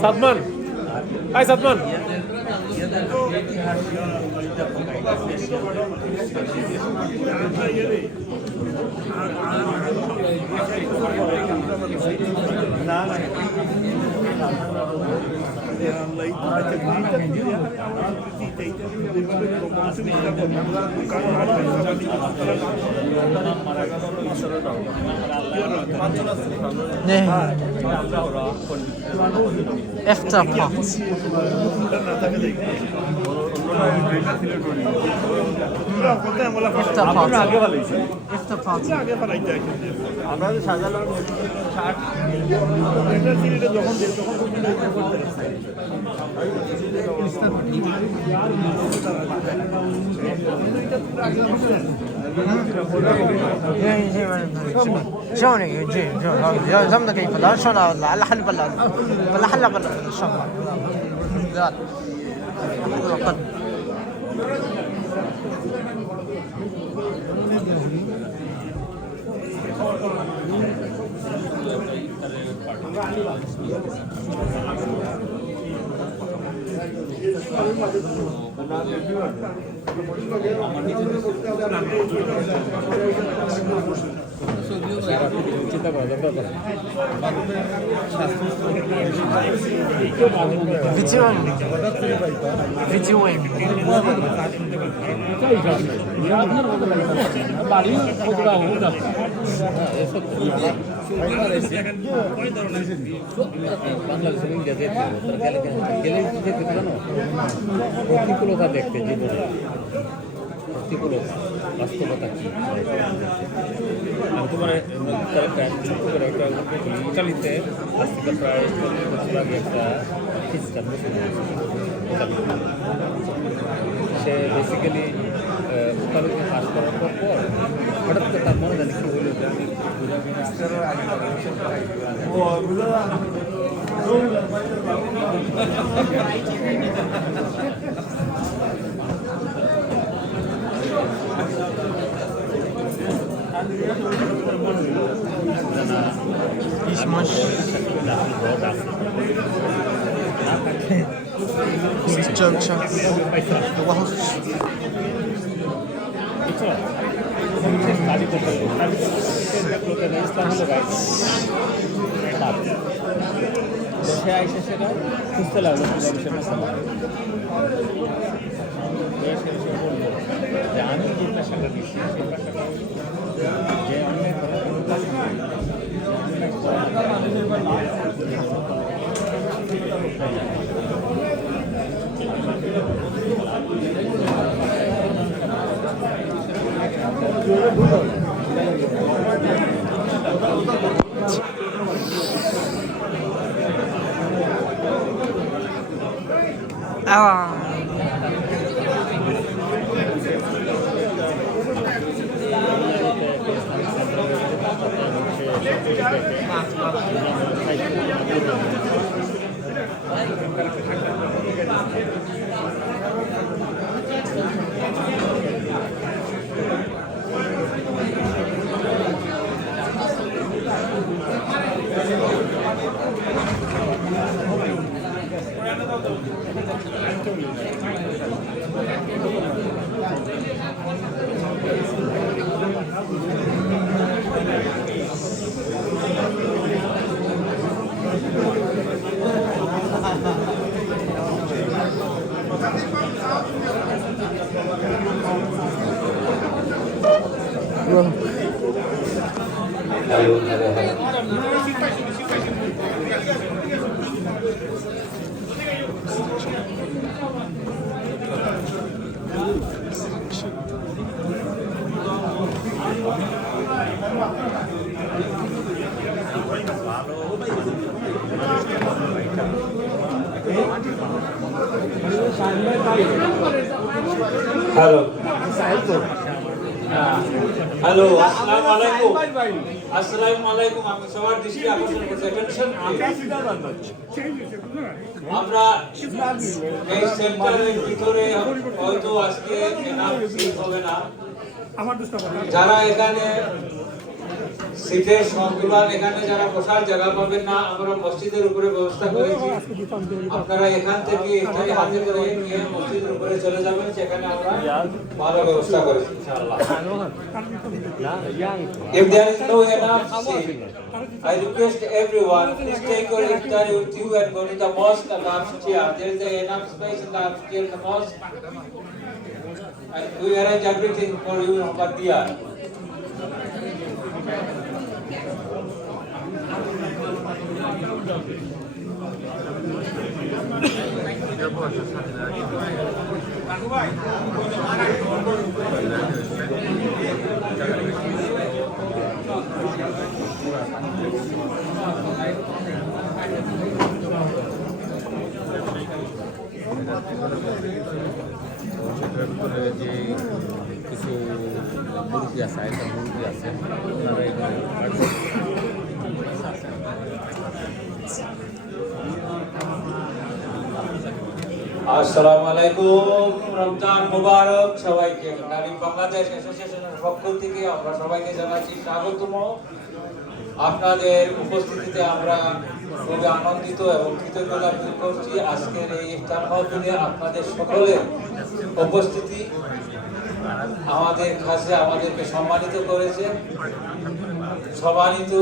Sadman, hi Sadman. Efter part. Efter part. আমরা যে সাজালাম shirt এটা সিরিজে যখন شلون يجي زمنا كيف لا شلون على حل بلا حل بلا الشغله لا চিন্তা করা দরকার। فيديوين বাংলাদেশের ইন্ডিয়া যেতে গেলে যেতে জানো প্রতিকূলতা দেখতে জীবনে প্রতিকূলতা বাস্তবতা কি আমি তোমার ছোট্ট করে একটা ইটালিতে আজ থেকে প্রায় 40 বছর আগে একটা খ্রিস্টান মুসলমান সে বেসিক্যালি ওকালতি পাস করার পর হঠাৎ করে তার মনে জানি কি হলো যে Ich muss Joke. সে আইসে সেটা খুঁজতে লাগলো সে বললো যে আমি যে পেশাটা দিচ্ছি সেই পেশাটা যে অন্যায় করা হ্যালো হ্যালো আসসালামু আলাইকুম আসসালামু আলাইকুম আমি সবার দৃষ্টি আকর্ষণ করছি অ্যাটেনশন আমরা এই সেন্টারের ভিতরে হয়তো আজকে এনাফ হবে না যারা এখানে সিটের সংকুলান এখানে যারা বসার জায়গা পাবেন না আমরা মসজিদের উপরে ব্যবস্থা করেছি আপনারা এখান থেকে এখানে হাতে করে নিয়ে মসজিদের উপরে চলে যাবেন সেখানে আমরা ভালো ব্যবস্থা করেছি ইনশাআল্লাহ if there is no enough seat I request everyone please take your iftar with you and go to the mosque and upstairs there is enough space in the upstairs the mosque and we arrange everything for you over there যে কিছু মুরগি আছে একটা মুরগি আছে তারা এখানে আসসালামু আলাইকুম রমজান মুবারক সবাইকে নারী বাংলাদেশ অ্যাসোসিয়েশনের পক্ষ থেকে আমরা সবাইকে জানাচ্ছি স্বাগতম আপনাদের উপস্থিতিতে আমরা খুবই আনন্দিত এবং কৃতজ্ঞতা ব্যক্ত করছি আজকের এই ইফতার মাহফিলে আপনাদের সকলের উপস্থিতি আমাদের কাছে আমাদেরকে সম্মানিত করেছে সম্মানিত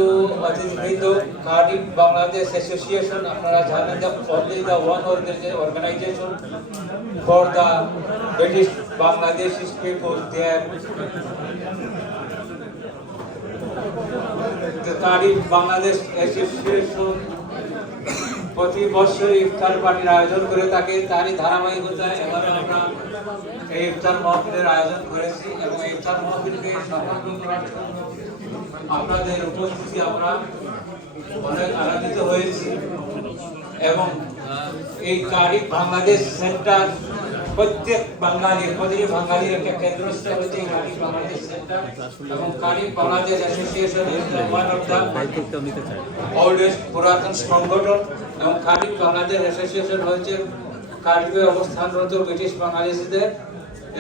অতিথিবৃন্দ কার্ডিফ বাংলাদেশ অ্যাসোসিয়েশন আপনারা জানেন যে only the one organization for the British Bangladeshi people there the Cardiff Bangladesh Association প্রতি বছর ইফতার পার্টির আয়োজন করে থাকে তারই ধারাবাহিকতায় এবারে আমরা এই ইফতার মাহফিলের আয়োজন করেছি এবং এই ইফতার মাহফিলকে সফল করার জন্য আপনাদের উপস্থিতি আমরা অনেক আনন্দিত হয়েছি এবং এই কার্ডিফ বাংলাদেশ সেন্টার প্রত্যেক বাঙালির প্রতিটি বাঙালির একটা কেন্দ্রস্থল হচ্ছে এই কার্ডিফ বাংলাদেশ সেন্টার এবং Cardiff Bangladesh association one of the oldest পুরাতন সংগঠন এবং কার্ডিফ বাংলাদেশ অ্যাসোসিয়েশন হচ্ছে কার্ডিফে অবস্থানরত ব্রিটিশ বাংলাদেশিদের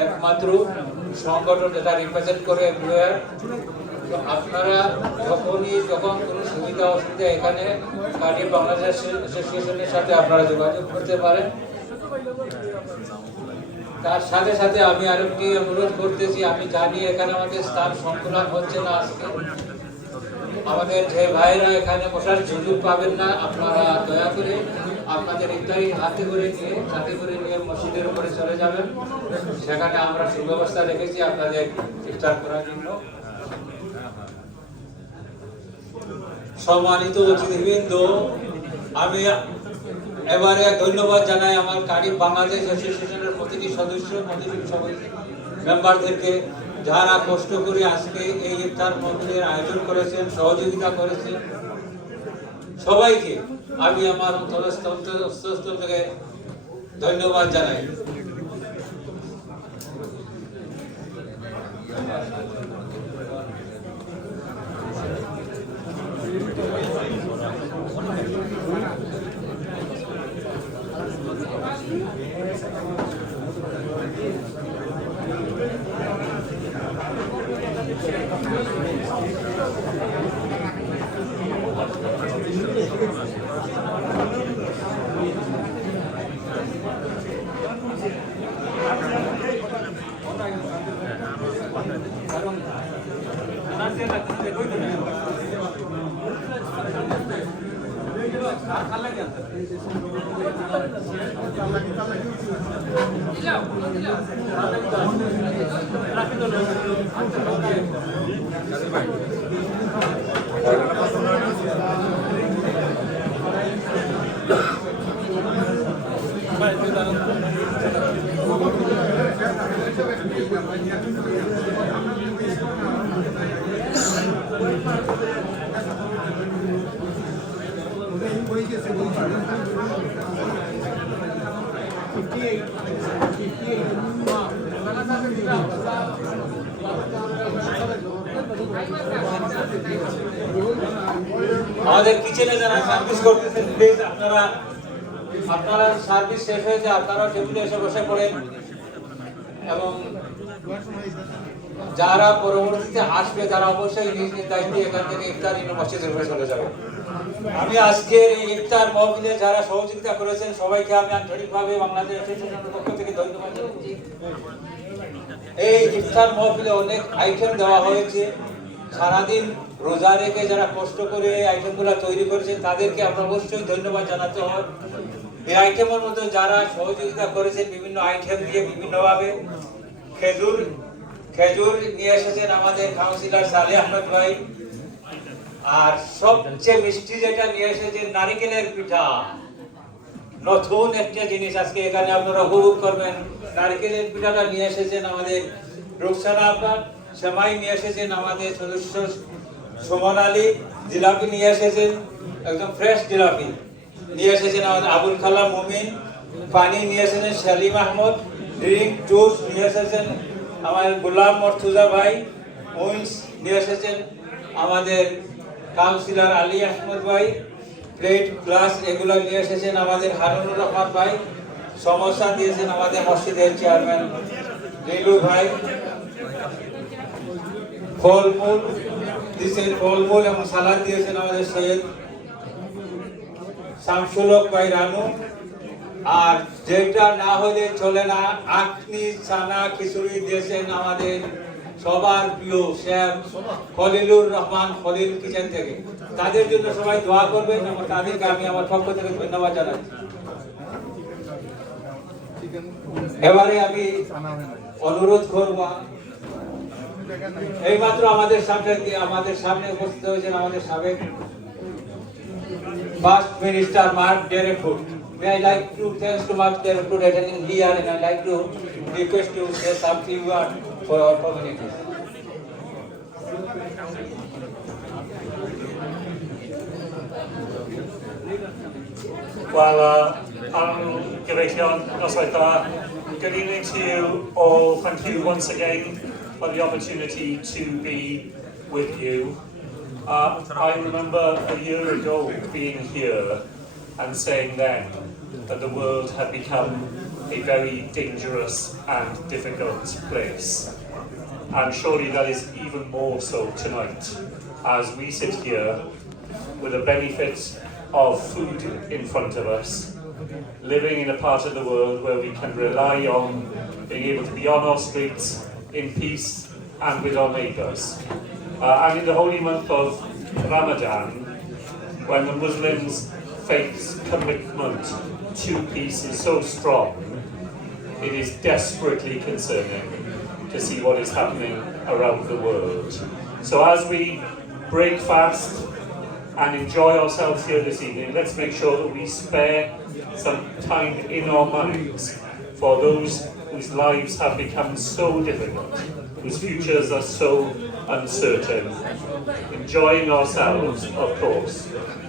একমাত্র সংগঠন যেটা রিপ্রেজেন্ট করে এভরিওয়্যার আপনারা যখন কোনো সুবিধা অসুবিধা এখানে কার্ডিফ বাংলাদেশ অ্যাসোসিয়েশনের সাথে আপনারা যোগাযোগ করতে পারেন তার সাথে সাথে আমি আরেকটি অনুরোধ করতেছি আমি জানি এখানে আমাদের স্থান সংকুলান হচ্ছে না আজকে আমাদের যে ভাইরা এখানে বসার সুযোগ পাবেন না আপনারা দয়া করে আপনাদের ইফতারি হাতে করে নিয়ে মসজিদের উপরে চলে যাবেন সেখানে আমরা সুব্যবস্থা রেখেছি আপনাদের ইফতার করার জন্য সম্মানিত অতিথিবৃন্দ আমি এবারে ধন্যবাদ জানাই আমার কার্ডিফ বাংলাদেশ অ্যাসোসিয়েশনের প্রতিটি সদস্য প্রতিটি সবাই মেম্বারদেরকে যারা কষ্ট করে আজকে এই ইফতার মাহফিলের আয়োজন করেছেন সহযোগিতা করেছেন সবাইকে আমি আমার অন্তঃস্থল থেকে ধন্যবাদ জানাই আমাদের কিচেনে যারা সার্ভিস করতেছেন প্লিজ আপনারা সার্ভিস শেষ হয়েছে আপনারা টেবিলে এসে বসে পড়েন এবং যারা পরবর্তীতে আসবে তারা অবশ্যই নিজ নিজ দায়িত্বে এখান থেকে ইফতার মসজিদের উপরে চলে যাবে। আমি আজকে এই ইফতার মাহফিলে যারা সহযোগিতা করেছেন সবাইকে আমি আন্তরিকভাবে বাংলাদেশ অ্যাসোসিয়েশনের পক্ষ থেকে ধন্যবাদ জানাচ্ছি। এই ইফতার মাহফিলে অনেক আইটেম দেওয়া হয়েছে, সারাদিন রোজা রেখে যারা কষ্ট করে এই আইটেমগুলো তৈরি করেছেন তাদেরকে আমরা অবশ্যই ধন্যবাদ জানাতে হয়। এই আইটেমের মধ্যে যারা সহযোগিতা করেছেন বিভিন্ন আইটেম দিয়ে বিভিন্নভাবে খেজুর নিয়ে এসেছেন আমাদের কাউন্সিলর সালেহ আহমেদ ভাই, আর সবচেয়ে মিষ্টি যেটা নিয়ে এসেছেন নারিকেলের পিঠা। নতুন একটা জিনিস আজকে এখানে আপনারা উপভোগ করবেন। নারিকেলের পিঠাটা নিয়ে এসেছেন আমাদের রুকসানা আপা, সেমাই নিয়ে এসেছেন আমাদের সদস্য সুমন আলী, জিলাপি নিয়ে এসেছেন একদম ফ্রেশ জিলাপি নিয়ে এসেছেন আমাদের আবুল কালাম মুমিন, পানি নিয়ে এসেছেন সেলিম আহমদ, ড্রিঙ্ক জুস নিয়ে এসেছেন আমাদের গোলাম মর্তুজা ভাই, উইন্স নিয়ে এসেছেন আমাদের কাউন্সিলর আলী আহমদ ভাই, প্লেট গ্লাস এগুলো নিয়ে এসেছেন আমাদের হারুনুর রহমান ভাই, সমস্যা দিয়েছেন আমাদের মসজিদের চেয়ারম্যান নীলু ভাই, ফলমূল দিয়েছেন ফলমূল এবং সালাদ দিয়েছেন আমাদের সৈয়দ শামসুল হক ভাই রানু। আর যেটা না হলে চলে না, আখনি চানা খিচুড়ি দিয়েছেন আমাদের সবার প্রিয় শেফ খলিলুর রহমান খলিল কিচেন থেকে। তাদের জন্য সবাই দোয়া করবেন এবং তাদেরকে আমি আমার পক্ষ থেকে ধন্যবাদ জানাচ্ছি। এবারে আমি অনুরোধ করব, এইমাত্র আমাদের সামনে উপস্থিত হয়েছেন আমাদের সাবেক first minister Mark Drakeford. May I like to thanks to Mark Derefoot attending here, and I like to request to say some few words for our community. Well, gyfeillion, noswaith dda. Good evening to you all. Thank you once again for the opportunity to be with you. I remember a year ago being here and saying then that the world had become a very dangerous and difficult place. And surely that is even more so tonight, as we sit here with the benefit of food in front of us, living in a part of the world where we can rely on being able to be on our streets in peace and with our neighbours. And in the holy month of Ramadan, when the Muslims' faith's commitment to peace is so strong, it is desperately concerning to see what is happening around the world. So as we break fast and enjoy ourselves here this evening, let's make sure that we spare some time in our minds for those whose lives have become so difficult, whose futures are so uncertain, enjoying ourselves, of course,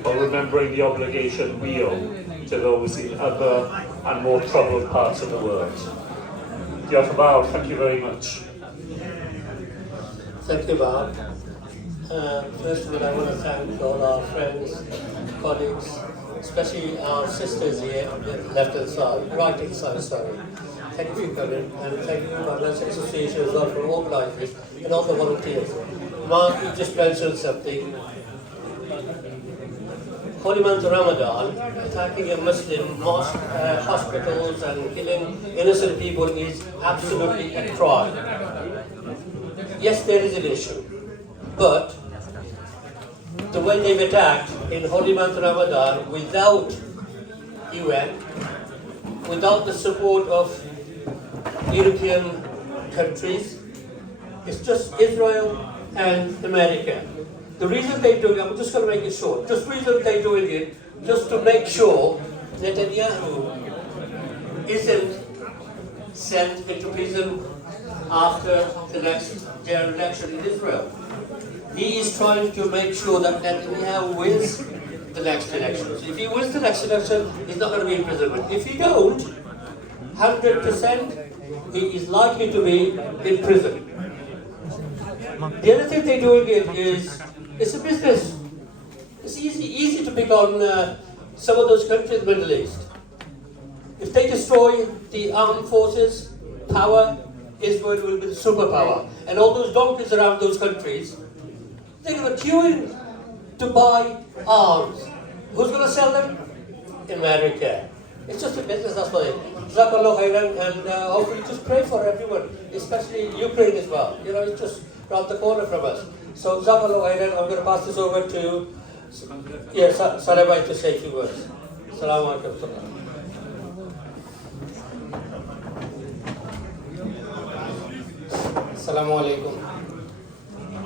but remembering the obligation we owe to those in other and more troubled parts of the world. Diolch yn fawr, thank you very much. Thank you, Mark. First of all, I want to thank all our friends, colleagues, especially our sisters here on the left-hand side, right-hand side, sorry. Thank you for coming, and thank you to our National Association as well for organising this, and all the volunteers. Mark, you just mentioned something. Holy month Ramadan, attacking a Muslim mosque, hospitals and killing innocent people is absolutely a crime. Yes, there is an issue, but the way they've attacked in Holy month Ramadan without UN, without the support of European countries, it's just Israel and America. The reason they're doing it, I'm just going to make it short, just the reason they're doing it, just to make sure Netanyahu isn't sent into prison after the next general election in Israel. He is trying to make sure that Netanyahu wins the next elections. If he wins the next election, he's not going to be imprisonment. If he don't, 100% he is likely to be in prison. The other thing they're doing is it's a business. It's easy to pick on some of those countries in the Middle East. If they destroy the armed forces, power, Israel will be the superpower. And all those donkeys around those countries, they're going to queue in to buy arms. Who's going to sell them? America. It's just a business, that's why. Jazakallah khairan, and hopefully just pray for everyone, especially Ukraine as well. You know, it's just around the corner from us. So Jazakallah khairan, I'm going to pass this over to Sarabhai to say a few words. Assalamu alaikum. আসসালামু আলাইকুম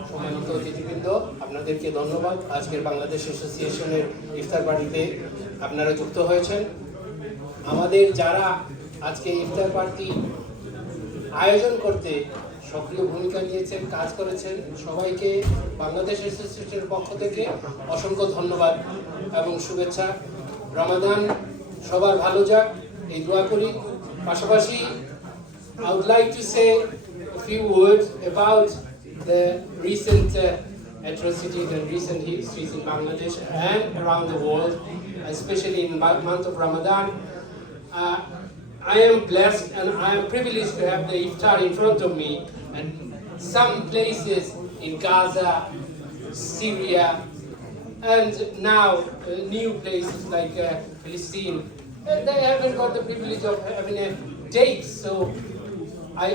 সম্মানিত অতিথিবৃন্দ আপনাদেরকে ধন্যবাদ আজকের বাংলাদেশ অ্যাসোসিয়েশনের ইফতার পার্টিতে আপনারা যুক্ত হয়েছেন আমাদের যারা আজকে ইফতার পার্টি আয়োজন করতে সক্রিয় ভূমিকা নিয়েছেন কাজ করেছেন সবাইকে বাংলাদেশ অ্যাসোসিয়েশনের পক্ষ থেকে অসংখ্য ধন্যবাদ এবং শুভেচ্ছা রমাদান সবার ভালো যাক এই দোয়া করি পাশাপাশি I would like to say a few words about the recent atrocities and recent histories in Bangladesh and around the world, especially in the month of Ramadan. I am blessed and I am privileged to have the iftar in front of me, and some places in Gaza, Syria, and now new places like Palestine, they haven't got the privilege of having a date. So I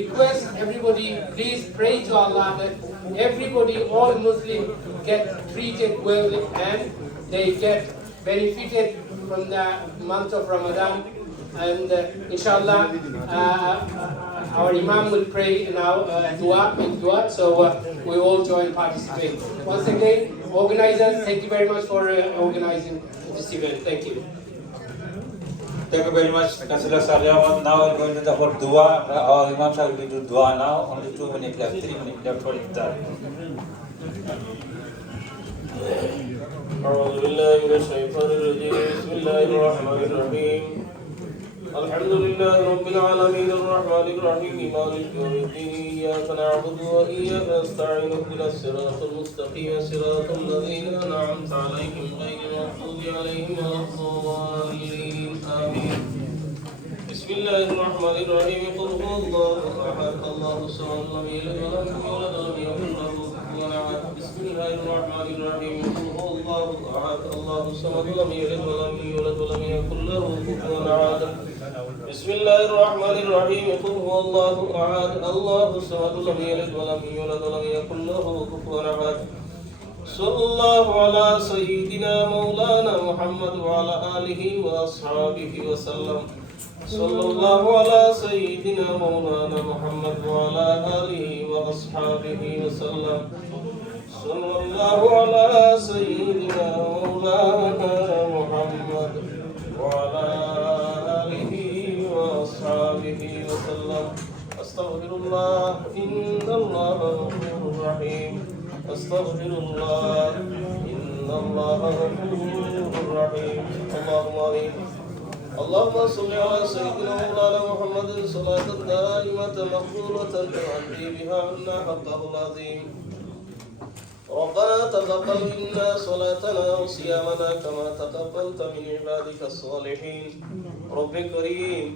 request everybody, please pray to Allah that everybody, all Muslims, get treated well and they get benefited from the month of Ramadan. And inshallah, our Imam will pray now dua, so we all join participate. Once again, organizers, thank you very much for organizing this event. Thank you. Thank you very much, Councillor Sarjama. Now I'm going to the whole dua. Our Imam Sahib will do dua now. Only 2 minutes left, 3 minutes left for iftar. أعوذ بالله من الشيطان الرجيم بسم الله الرحمن الرحيم الحمد لله رب العالمين الرحمن الرحيم مالك يوم الدين إياك نعبد وإياك نستعين اهدنا الصراط المستقيم صراط الذين أنعمت عليهم غير المغضوب عليهم ولا الضالين آمين بسم الله الرحمن الرحيم قل هو الله أحد الله الصمد لم يلد ولم يولد ولم يكن له كفوا أحد بسم الله الرحمن الرحيم قل هو الله أحد الله الصمد لم يلد ولم يولد ولم يكن له كفوا أحد بسم الله الرحمن الرحيم قل هو الله أحد الله الصمد لم يلد ولم يولد ولم يكن له كفوا أحد صلى الله على سيدنا مولانا محمد وعلى آله وأصحابه وسلم صلى الله على سيدنا مولانا محمد وعلى آله وأصحابه وسلم صلى الله على سيدنا مولانا محمد وعلى آله وأصحابه وسلم أستغفر الله إن الله غفور رحيم أستغفر الله إن الله غفور رحيم اللهم آمين اللهم صل على سيدنا مولانا محمد صلاة دائمة مقبولة تؤدي بها عنا حقه العظيم ربنا تقبل منا صلاتنا وصيامنا كما تقبلت من عبادك الصالحين رب كريم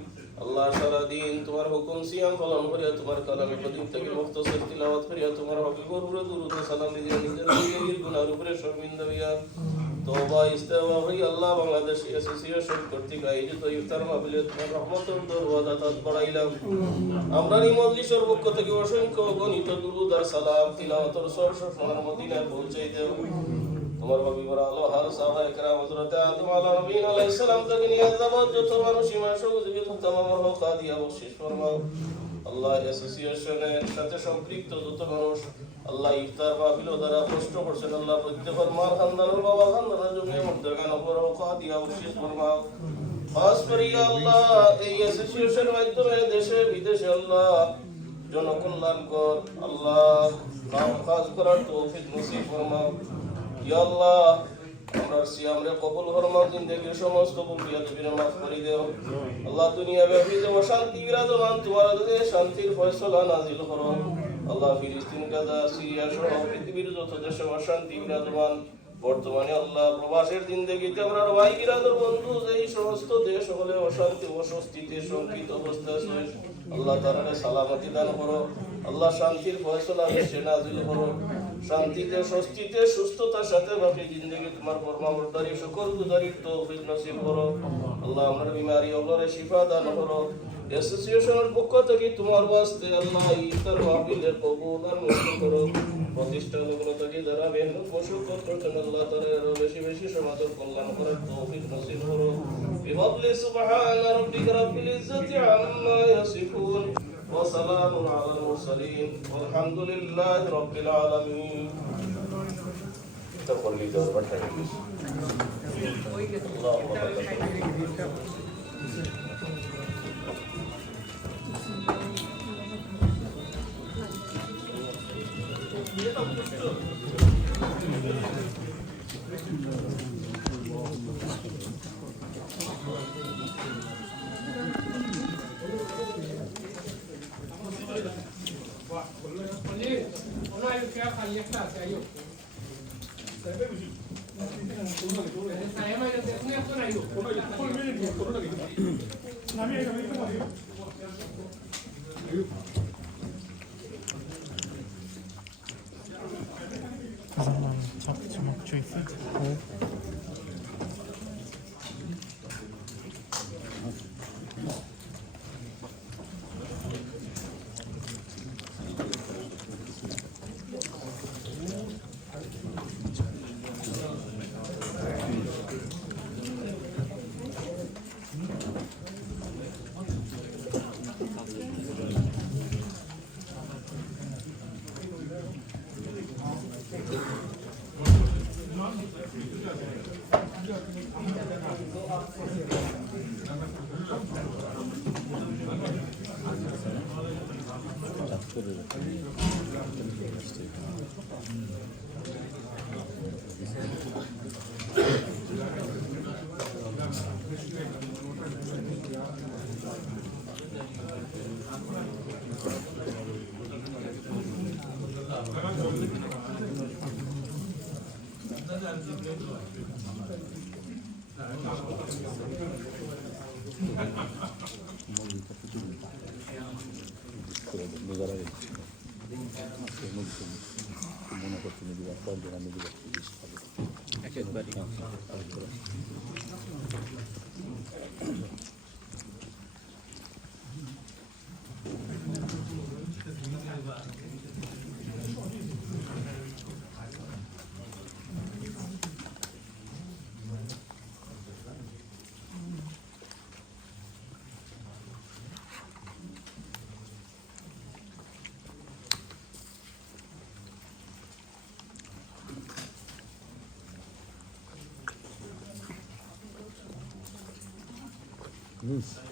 আল্লাহ সারা দিন তোমার হুকুম সিয়াম পালন করিয়া তোমার কালামে প্রদীপ থেকে মুখতসর তিলাওয়াত করিয়া তোমার হবিবুর উপরে দুরূদ ও সালাম দিয়ে নিজের নিজের গুনার উপরে শর্মিন্দা হইয়া তওবা ইস্তেগফার হই আল্লাহ বাংলাদেশ অ্যাসোসিয়েশন কর্তৃক আয়োজিত ইফতার মাহফিলে তোমার রহমতের দরওয়াজাত বাড়াইলাম আমরা এই মজলিসের পক্ষ থেকে অসংখ্য গণিত দুরূদ আর সালাম তিলাওয়াতের সরসর সোনার মদিনায় পৌঁছাই দেও তোমার হবিবুর আলো হার সাহাবায়ে কেরাম হযরত আদম আলাইহিস সালাম থেকে নিয়ে যাবত যত মানুষ ইমান সহযোগী তামাম হক দিয়া বখশিশ ফরমাও আল্লাহ অ্যাসোসিয়েশনের সাথে সম্পৃক্ত যত মানুষ আল্লাহ ইফতার মাহফিল দ্বারা কষ্ট করছেন আল্লাহ প্রত্যেকের মার খানদানের বাবা খানদানের জন্য মুর্দাগান উপর হক দিয়া বখশিশ ফরমাও খাস করে আল্লাহ এই অ্যাসোসিয়েশনের মাধ্যমে দেশে বিদেশে আল্লাহ জনকল্যাণকর আল্লাহ নাম কাজ করার তৌফিক নসিব ফরমাও ইয়া আল্লাহ আমরার সিয়ামরে কবুল ফরমাও, জিন্দেগির সমস্ত ভুলিয়া তুমিরে মাফ করে দেও। আল্লাহ দুনিয়া ব্যাপী যে অশান্তি বিরাজমান, তোমার আদরে শান্তির ফয়সালা নাজিল করো। আল্লাহ ফিলিস্তিন, গাজা, সিরিয়া সহ পৃথিবীর যত দেশে অশান্তি বিরাজমান, বর্তমানে আল্লাহ প্রবাসের জিন্দেগিতে আমরা ভাই বিরাদর বন্ধু এই সমস্ত দেশ হলে অশান্তি অস্বস্তিতে শঙ্কিত অবস্থায় আছে, আল্লাহ তাআলা সালামতি দান করো। আল্লাহ শান্তির ফয়সালা দেশে নাজিল করো। শান্তিতে স্বস্তিতে সুস্থতার সাথে বাকি জিন্দেগি তোমার ফরমাবরদারি শুকরগুজারির তৌফিক নসিব করো। আল্লাহ আমার বিমারি ওগুলোরে শিফা দান করো। অ্যাসোসিয়েশনের পক্ষ থেকে তোমার বাস্তে আল্লাহ ইফতার মাহফিলের কবুল আর মঞ্জুর করো। প্রতিষ্ঠানগুলো থেকে যারা মেহনত বসুক করতেন, আল্লাহ তাআলা আরো বেশি বেশি সমাজের কল্যাণ করার তৌফিক নসিব করো। বিফadli সুবহান রাব্বিকা রাব্বিল ইজ্জাতি আম্মা ইয়াসিফুন ওয়া সালামুন আলাল মুরসালিন ওয়ালহামদুলিল্লাহি রাব্বিল আলামিন। তখন লিডার পাঠাই আল্লাহু আকবার। Nice.